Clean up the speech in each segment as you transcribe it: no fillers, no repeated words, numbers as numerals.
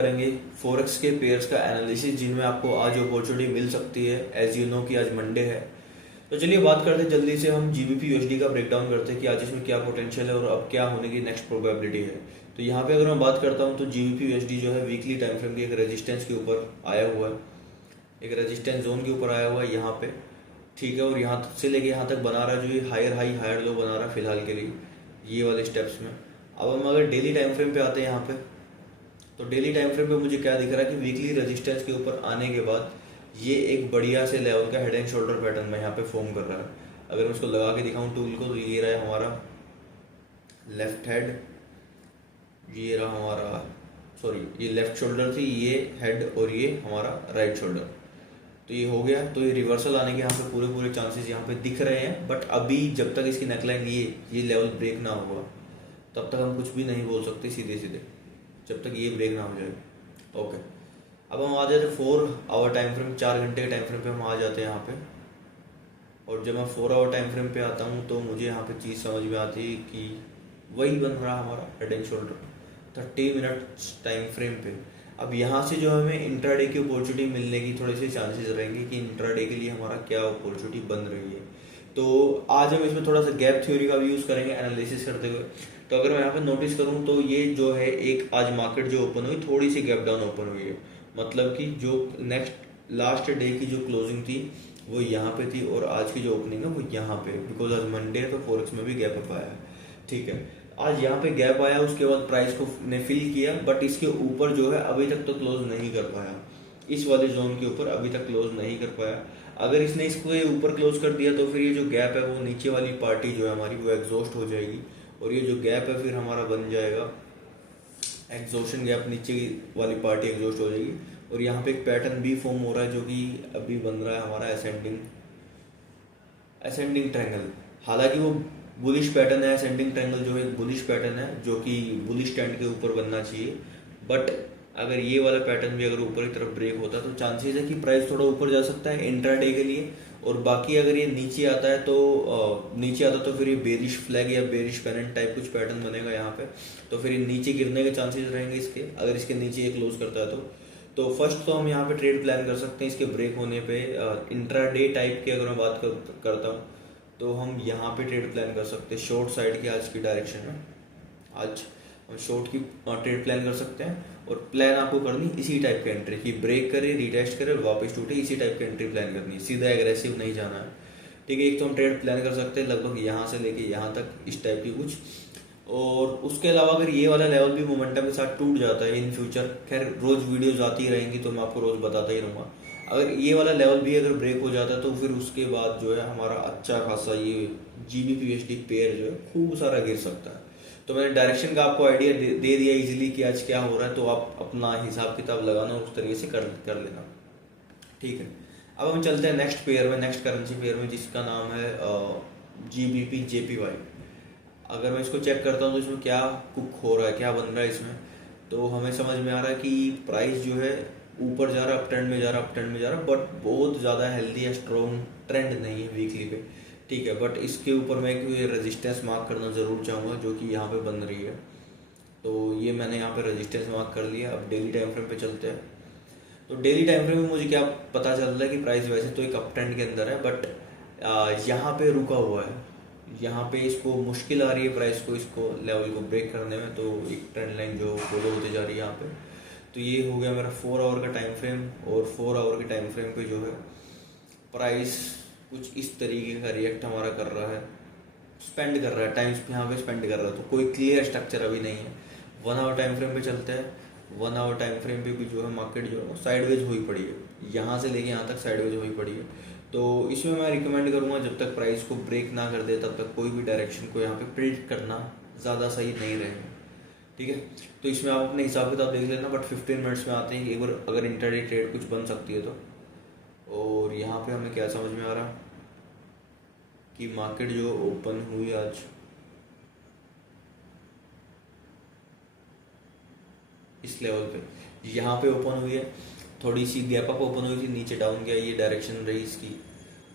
करेंगे फोरेक्स के पेयर्स का एनालिसिस जिनमें आपको आज अपॉर्चुनिटी मिल सकती है। एज यू नो कि आज मंडे है, तो चलिए बात करते हैं जल्दी से। हम जीबीपी यूएसडी का ब्रेकडाउन करते हैं कि आज इसमें क्या पोटेंशियल है और अब क्या होने की नेक्स्ट प्रोबेबिलिटी है। तो यहाँ पे अगर मैं बात करता हूँ तो जीबीपी यूएसडी जो है वीकली टाइम फ्रेम की एक रेजिस्टेंस के ऊपर आया हुआ है, एक रेजिस्टेंस जोन के ऊपर आया हुआ है यहाँ पे, ठीक है। और यहाँ से लेके यहाँ तक बना रहा है, जो ये हायर हाई हायर लो बना रहा है फिलहाल के लिए ये वाले स्टेप्स में। अब हम अगर डेली टाइम फ्रेम पे आते हैं यहाँ पे, तो डेली टाइम फ्रेम पे मुझे क्या दिख रहा है कि वीकली रेजिस्टेंस के ऊपर आने के बाद ये एक बढ़िया से लेवल का हेड एंड शोल्डर पैटर्न में यहाँ पे फॉर्म कर रहा है। अगर मैं इसको लगा के दिखाऊं टूल को, तो ये रहा है हमारा लेफ्ट हेड, ये रहा हमारा सॉरी ये लेफ्ट शोल्डर थी, ये हेड, और ये हमारा राइट शोल्डर। तो ये हो गया। तो ये रिवर्सल आने के यहाँ पे पूरे पूरे चांसेस यहाँ पे दिख रहे हैं, बट अभी जब तक इसकी नेकलाइन ये लेवल ब्रेक ना होगा तब तक हम कुछ भी नहीं बोल सकते सीधे सीधे, जब तक ये ब्रेक ना हो जाए। ओके, अब हम आ जाते 4 आवर टाइम फ्रेम, 4 घंटे के टाइम फ्रेम पे हम आ जाते हैं यहाँ पे। और जब मैं 4 आवर टाइम फ्रेम पे आता हूँ तो मुझे यहाँ पे चीज़ समझ में आती है कि वही बन रहा हमारा head and shoulder 30 minute time frame पे। अब यहाँ से जो हमें इंट्राडे की अपॉर्चुनिटी मिलने की थोड़े से चांसेस रहेंगे कि इंट्राडे के लिए हमारा क्या अपॉर्चुनिटी बन रही है। तो आज हम इसमें थोड़ा सा गैप थ्योरी का भी यूज़ करेंगे एनालिसिस करते हुए। तो अगर मैं यहाँ पे नोटिस करूँ तो ये जो है एक आज मार्केट जो ओपन हुई थोड़ी सी गैप डाउन ओपन हुई है, मतलब कि जो नेक्स्ट लास्ट डे की जो क्लोजिंग थी वो यहाँ पे थी और आज की जो ओपनिंग है वो यहाँ पे, बिकॉज आज मंडे है तो फोरेक्स में भी गैप अप आया है, ठीक है। आज यहाँ पे गैप आया, उसके बाद प्राइस को ने फिल किया, बट इसके ऊपर जो है अभी तक तो क्लोज नहीं कर पाया, इस वाले जोन के ऊपर अभी तक क्लोज नहीं कर पाया। अगर इसने इसको ऊपर क्लोज कर दिया तो फिर ये जो गैप है वो नीचे वाली पार्टी जो है हमारी वो एग्जॉस्ट हो जाएगी, और ये जो गैप है फिर हमारा बन जाएगा एग्जॉशन गैप, नीचे वाली पार्टी एग्जॉस्ट हो जाएगी। और यहाँ पे एक पैटर्न भी फॉर्म हो रहा है जो कि अभी बन रहा है हमारा असेंडिंग ट्रायंगल। हालांकि वो बुलिश पैटर्न है, असेंडिंग ट्रायंगल जो है बुलिश पैटर्न है जो कि बुलिश ट्रेंड के ऊपर बनना चाहिए, बट अगर ये वाला पैटर्न भी अगर ऊपर की तरफ ब्रेक होता है तो चांसेस है कि प्राइस थोड़ा ऊपर जा सकता है इंट्राडे के लिए। और बाकी अगर ये नीचे आता है तो फिर ये बेरिश फ्लैग या बेरिश पेनेंट टाइप कुछ पैटर्न बनेगा यहाँ पे, तो फिर ये नीचे गिरने के चांसेस रहेंगे इसके, अगर इसके नीचे ये क्लोज करता है तो फर्स्ट तो हम यहाँ पे ट्रेड प्लान कर सकते हैं इसके ब्रेक होने पे। इंट्राडे टाइप की अगर मैं बात करता हूँ तो हम यहाँ पे ट्रेड प्लान कर सकते हैं शॉर्ट साइड की आज की डायरेक्शन में। आज हम शॉर्ट की ट्रेड प्लान कर सकते हैं, और प्लान आपको करनी इसी टाइप की एंट्री की, ब्रेक करे रिटेस्ट करे और वापस टूटे, इसी टाइप की एंट्री प्लान करनी है, सीधा एग्रेसिव नहीं जाना है, ठीक है। एक तो हम ट्रेड प्लान कर सकते हैं लगभग यहाँ से लेके यहाँ तक इस टाइप की कुछ। और उसके अलावा अगर ये वाला लेवल भी मोमेंटम के साथ टूट जाता है इन फ्यूचर, खैर रोज वीडियोज आती रहेंगी तो मैं आपको रोज बताता ही रहूँगा, अगर ये वाला लेवल भी अगर ब्रेक हो जाता है तो फिर उसके बाद जो है हमारा अच्छा खासा ये जीबीपी यूएसडी पेयर जो है खूब सारा गिर सकता है। तो मैंने डायरेक्शन का आपको आइडिया दे दिया इजीली कि आज क्या हो रहा है, तो आप अपना हिसाब किताब लगाना उस तरीके से कर लेना, ठीक है। अब हम चलते हैं नेक्स्ट पेयर में, नेक्स्ट करेंसी पेयर में जिसका नाम है जीबीपी जेपीवाई। अगर मैं इसको चेक करता हूँ तो इसमें क्या कुक हो रहा है, क्या बन रहा है इसमें, तो हमें समझ में आ रहा है कि प्राइस जो है ऊपर जा रहा है, अप ट्रेंड में जा रहा है, अप ट्रेंड में जा रहा है, बट बहुत ज़्यादा हेल्दी या स्ट्रॉन्ग ट्रेंड नहीं है वीकली पे, ठीक है। बट इसके ऊपर मैं एक रेजिस्टेंस मार्क करना ज़रूर चाहूँगा जो कि यहाँ पे बन रही है, तो ये मैंने यहाँ पे रेजिस्टेंस मार्क कर लिया। अब डेली टाइम फ्रेम पे चलते हैं। तो डेली टाइम फ्रेम में मुझे क्या पता चल रहा है कि प्राइस वैसे तो एक अप ट्रेंड के अंदर है, बट यहाँ पे रुका हुआ है, यहाँ पे इसको मुश्किल आ रही है प्राइस को इसको लेवल को ब्रेक करने में, तो एक ट्रेंड लाइन जो फॉलो होती जा रही है यहाँ पे। तो ये हो गया मेरा 4 आवर का टाइम फ्रेम, और 4 आवर के टाइम फ्रेम पे जो है प्राइस कुछ इस तरीके का रिएक्ट हमारा कर रहा है, स्पेंड कर रहा है टाइम यहाँ पे स्पेंड कर रहा है, तो कोई क्लियर स्ट्रक्चर अभी नहीं है। 1 आवर टाइम फ्रेम पे चलते हैं। 1 आवर टाइम फ्रेम पे भी जो है मार्केट जो है साइडवेज हुई पड़ी है, यहाँ से लेके यहाँ तक साइडवेज हुई पड़ी है। तो इसमें मैं रिकमेंड करूँगा जब तक प्राइस को ब्रेक ना कर दे तब तक कोई भी डायरेक्शन को यहाँ पे प्रिडिक्ट करना ज़्यादा सही नहीं रहेगा, ठीक है। तो इसमें आप अपने हिसाब किताब देख लेना, बट 15 मिनट्स में आते हैं एक बार अगर इंटरडे ट्रेड कुछ बन सकती है तो। और यहाँ पे हमें क्या समझ में आ रहा कि मार्केट जो ओपन हुई आज इस लेवल पे, यहाँ पे ओपन हुई है, थोड़ी सी गैप अप ओपन हुई थी, नीचे डाउन गया, ये डायरेक्शन रही इसकी,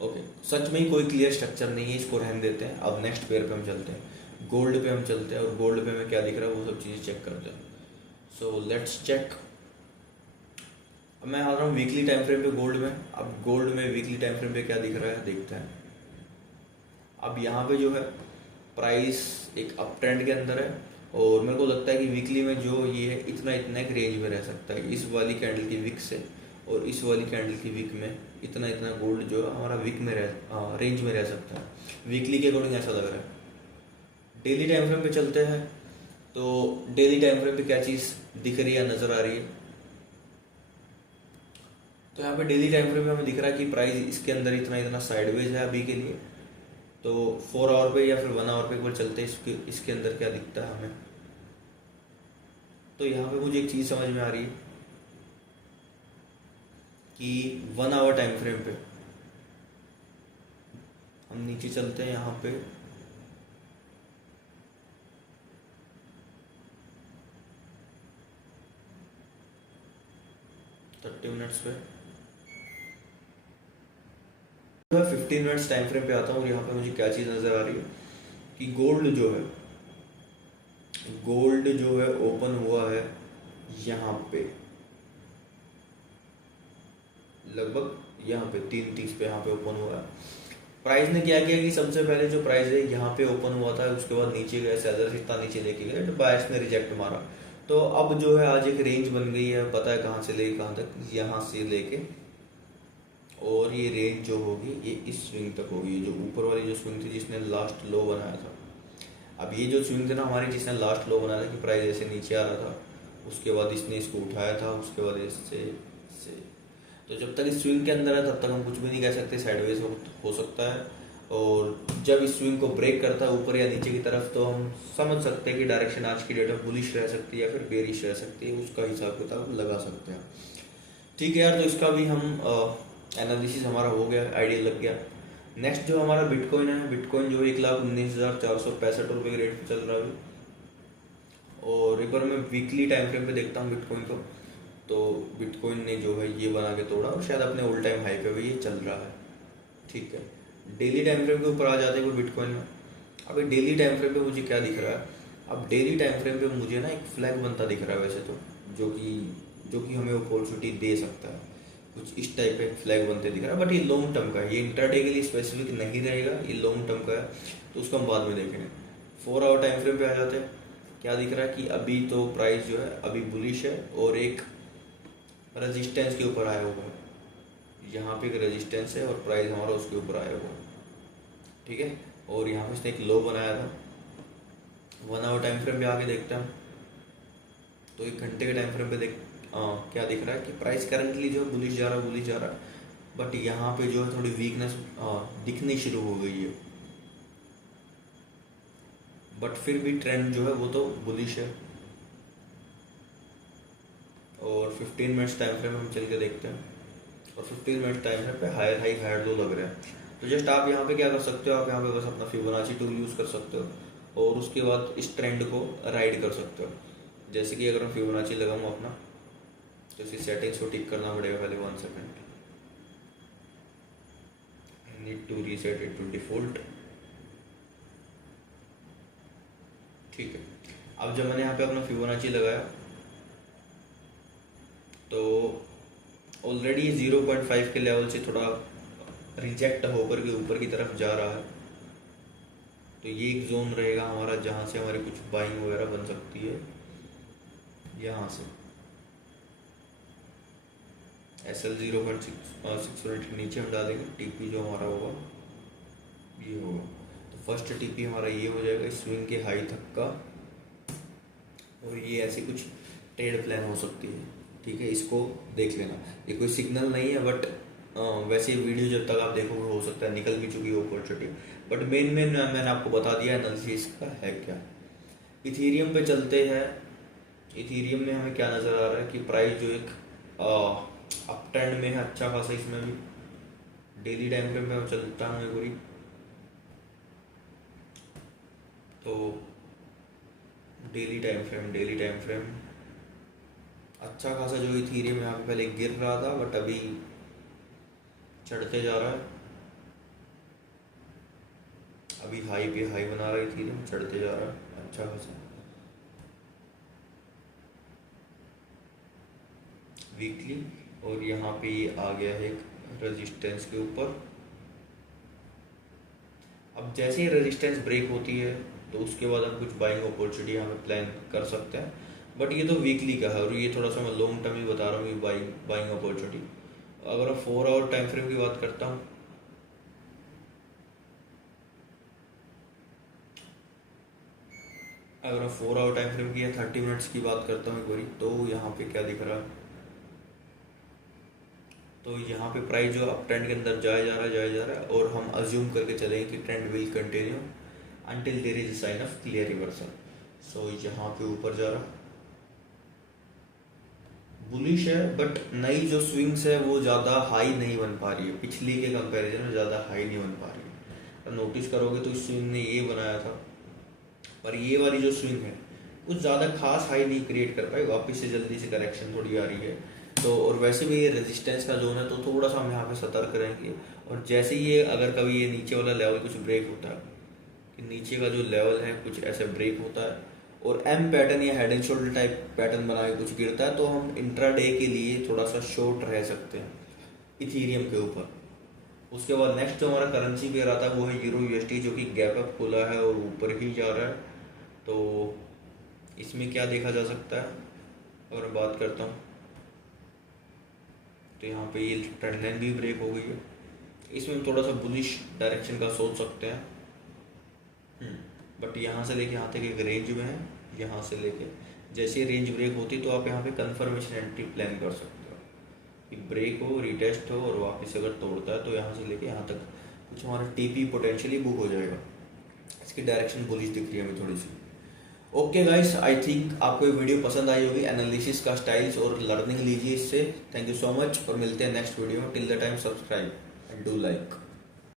ओके। सच में ही कोई क्लियर स्ट्रक्चर नहीं है, इसको रहने देते हैं। अब नेक्स्ट पेयर पे हम चलते हैं, गोल्ड पे हम चलते हैं, और गोल्ड पे हमें क्या दिख रहा है वो सब चीज़ें चेक करते हैं। सो लेट्स चेक अब मैं आ रहा हूँ वीकली टाइम फ्रेम पे गोल्ड में। अब गोल्ड में वीकली टाइम फ्रेम पे क्या दिख रहा है देखते हैं। अब यहाँ पे जो है प्राइस एक अप ट्रेंड के अंदर है, और मेरे को लगता है कि वीकली में जो ये है इतना इतना एक रेंज में रह सकता है, इस वाली कैंडल की विक से और इस वाली कैंडल की विक में इतना इतना गोल्ड जो है हमारा विक में रेंज में रह सकता है, वीकली के अकॉर्डिंग ऐसा लग रहा है। डेली टाइम फ्रेम पे चलते हैं, तो डेली टाइम फ्रेम पे क्या चीज़ दिख रही है, नज़र आ रही है। तो यहाँ पे डेली टाइम फ्रेम में हमें दिख रहा है कि प्राइस इसके अंदर इतना इतना साइडवेज है अभी के लिए। तो 4 आवर पे या फिर 1 आवर पे एक बार चलते हैं, इसके अंदर क्या दिखता है हमें। तो यहाँ पे मुझे एक चीज़ समझ में आ रही है कि 1 आवर टाइम फ्रेम पे हम नीचे चलते हैं। यहाँ पे 30 मिनट्स पे 15 मिनट्स टाइम फ्रेम पे आता हूँ, और यहाँ पे मुझे क्या चीज़ नज़र आ रही है कि गोल्ड जो है ओपन हुआ है यहाँ पे, लगभग यहाँ पे 3:30 पे यहाँ पे ओपन हुआ है। प्राइस ने क्या किया कि सबसे पहले जो प्राइस है यहाँ पे ओपन हुआ था, उसके बाद नीचे गए, सेलर्स इतना नीचे लेके गए, तो बायर्स ने रिजेक्ट मारा। तो अब जो है आज एक रेंज बन गई है, पता है कहाँ से लेके कहाँ तक, यहाँ से लेके, और ये रेंज जो होगी ये इस स्विंग तक होगी, जो ऊपर वाली जो स्विंग थी जिसने लास्ट लो बनाया था। अब ये जो स्विंग थी ना हमारी, जिसने लास्ट लो बनाया था कि प्राइस ऐसे नीचे आ रहा था, उसके बाद इसने इसको उठाया था, उसके बाद इससे तो जब तक इस स्विंग के अंदर है तब तक हम कुछ भी नहीं कह सकते, साइडवेज हो सकता है। और जब इस स्विंग को ब्रेक करता है ऊपर या नीचे की तरफ, तो हम समझ सकते हैं कि डायरेक्शन आज की डेट में बुलिश रह सकती है या फिर बेरिश रह सकती है, उसका हिसाब किताब लगा सकते हैं। ठीक है यार, तो इसका भी हम एनालिसिस हमारा हो गया, आइडिया लग गया। नेक्स्ट जो हमारा बिटकॉइन है, बिटकॉइन जो 1,19,465 के रेट पे चल रहा है अभी। और एक बार मैं वीकली टाइम फ्रेम पे देखता हूँ बिटकॉइन को, तो बिटकॉइन ने जो है ये बना के तोड़ा और शायद अपने ऑल टाइम हाई पे भी ये चल रहा है। ठीक है, डेली टाइम फ्रेम के ऊपर आ जाते हैं बिटकॉइन में। अभी डेली टाइम फ्रेम पे मुझे क्या दिख रहा है, अब डेली टाइम फ्रेम पे मुझे ना एक फ्लैग बनता दिख रहा है वैसे तो, जो कि हमें अपॉर्चुनिटी दे सकता है। कुछ इस टाइप का एक फ्लैग बनते दिख रहा है, बट ये लॉन्ग टर्म का है, ये इंट्राडे के लिए स्पेसिफिक नहीं रहेगा, ये लॉन्ग टर्म का है, तो उसको हम बाद में देखेंगे। 4 आवर टाइम फ्रेम पे आ जाते हैं। क्या दिख रहा है कि अभी तो प्राइस जो है अभी बुलिश है, और एक रेजिस्टेंस के ऊपर आया हुआ है, यहाँ पे एक रेजिस्टेंस है और प्राइस हमारा उसके ऊपर आया हुआ है। ठीक है, और यहाँ पे इसने एक लो बनाया था। 1 आवर टाइम फ्रेम पे आके देखते हैं, तो 1 घंटे के टाइम फ्रेम पे क्या दिख रहा है कि प्राइस करंटली जो है बुलिश जा रहा है, बट यहाँ पे जो है थोड़ी वीकनेस दिखनी शुरू हो गई है, बट फिर भी ट्रेंड जो है वो तो बुलिश है। और 15 मिनट्स टाइम फ्रेम हम चल के देखते हैं, और 15 मिनट टाइम फ्रेम पे हायर हाई हायर लो लग रहा है। तो जस्ट आप यहाँ पे क्या कर सकते हो, आप यहाँ पे बस अपना फिबोनाची टूल यूज़ कर सकते हो, और उसके बाद इस ट्रेंड को राइड कर सकते हो। जैसे कि अगर मैं फिबोनाची लगाऊँ अपना, तो इसी सेटिंग्स को टिक करना पड़ेगा पहले, 1 second, need to reset it to default. ठीक है, अब जब मैंने यहाँ पे अपना फिबोनाची लगाया, तो ऑलरेडी 0.5 के लेवल से थोड़ा रिजेक्ट होकर के ऊपर की तरफ जा रहा है। तो ये एक जोन रहेगा हमारा जहाँ से हमारी कुछ बाइंग वगैरह बन सकती है। यहाँ से SL 0.6 यूनिट के नीचे हम डालेंगे, टीपी जो हमारा होगा ये होगा। तो फर्स्ट टीपी हमारा ये हो जाएगा इस स्विंग के हाई तक का, और ये ऐसी कुछ ट्रेड प्लान हो सकती है। ठीक है, इसको देख लेना, ये कोई सिग्नल नहीं है, बट वैसे वीडियो जब तक आप देखोगे हो सकता है निकल भी चुकी हो अपॉर्चुनिटी, बट मेन मैंने आपको बता दिया एनालिसिस का है क्या। इथीरियम पे चलते हैं। इथीरियम में हमें क्या नज़र आ रहा है कि प्राइस जो एक अप ट्रेंड में है अच्छा खासा, इसमें भी डेली टाइम फ्रेम पे मैं चलता हूँ एक बारी, तो डेली टाइम फ्रेम अच्छा खासा जो इथीरियम यहाँ पे पहले गिर रहा था, बट अभी चढ़ते जा रहा है। अभी हाई पे हाई बना रहा है इथीरियम, चढ़ते जा रहा है अच्छा खासा। वीकली और यहाँ पे ये आ गया है एक रेजिस्टेंस के ऊपर। अब जैसे ही रेजिस्टेंस ब्रेक होती है तो उसके बाद हम कुछ बाइंग अपॉर्चुनिटी यहाँ पे प्लान कर सकते हैं, बट ये तो वीकली का है और ये थोड़ा सा मैं लॉन्ग टर्म ही बता रहा हूँ ये बाइंग अपॉर्चुनिटी। अगर मैं 4 आवर टाइम फ्रेम की बात करता हूँ, अगर मैं 4 आवर टाइम फ्रेम की या 30 मिनट्स की बात करता हूँ एक बारी, तो यहाँ पे क्या दिख रहा है, तो यहाँ पे प्राइस जो अप ट्रेंड के अंदर जाया जा रहा है और हम अज्यूम करके चलेंगे कि trend will continue until there is sign of clear reversal. So यहाँ पे ऊपर जा रहा, बुलिश है, बट नई जो स्विंग्स है वो ज़्यादा हाई नहीं बन पा रही है, पिछली के कंपैरिजन में ज़्यादा हाई नहीं बन पा रही है। अब नोटिस करोगे तो इस स्विंग ने ये बनाया था, पर ये वाली जो स्विंग है कुछ ज़्यादा खास हाई नहीं क्रिएट कर पाई, वापस से जल्दी से करेक्शन थोड़ी आ रही है। तो और वैसे भी ये रेजिस्टेंस का जोन है तो थोड़ा सा हम यहाँ पे सतर्क रहेंगे। और जैसे ही ये अगर कभी ये नीचे वाला लेवल कुछ ब्रेक होता है, कि नीचे का जो लेवल है कुछ ऐसे ब्रेक होता है और एम पैटर्न या head and shoulder type pattern बना के कुछ गिरता है, तो हम इंट्राडे के लिए थोड़ा सा शॉर्ट रह सकते हैं इथीरियम के ऊपर। उसके बाद नेक्स्ट जो हमारा करेंसी पेयर आता है वो है यूरो यूएसडी, जो कि गैप अप खुला है और ऊपर ही जा रहा है। तो इसमें क्या देखा जा सकता है, अगर मैं बात करता हूँ तो यहाँ पे ये ट्रेंड लाइन भी ब्रेक हो गई है, इसमें हम थोड़ा सा बुलिश डायरेक्शन का सोच सकते हैं। बट यहाँ से लेके यहाँ तक एक रेंज में है, यहाँ से लेके जैसे रेंज ब्रेक होती तो आप यहाँ पे कंफर्मेशन एंट्री प्लान कर सकते हो कि ब्रेक हो, रिटेस्ट हो और वापस अगर तोड़ता है तो यहाँ से लेके यहाँ तक कुछ हमारा टीपी पोटेंशियली बुक हो जाएगा। इसकी डायरेक्शन बुलिश दिख रही है हमें थोड़ी सी। ओके गाइस, आई थिंक आपको ये वीडियो पसंद आई होगी, एनालिसिस का स्टाइल्स और लर्निंग लीजिए इससे। थैंक यू सो मच और मिलते हैं नेक्स्ट वीडियो में। Till the time subscribe and do like.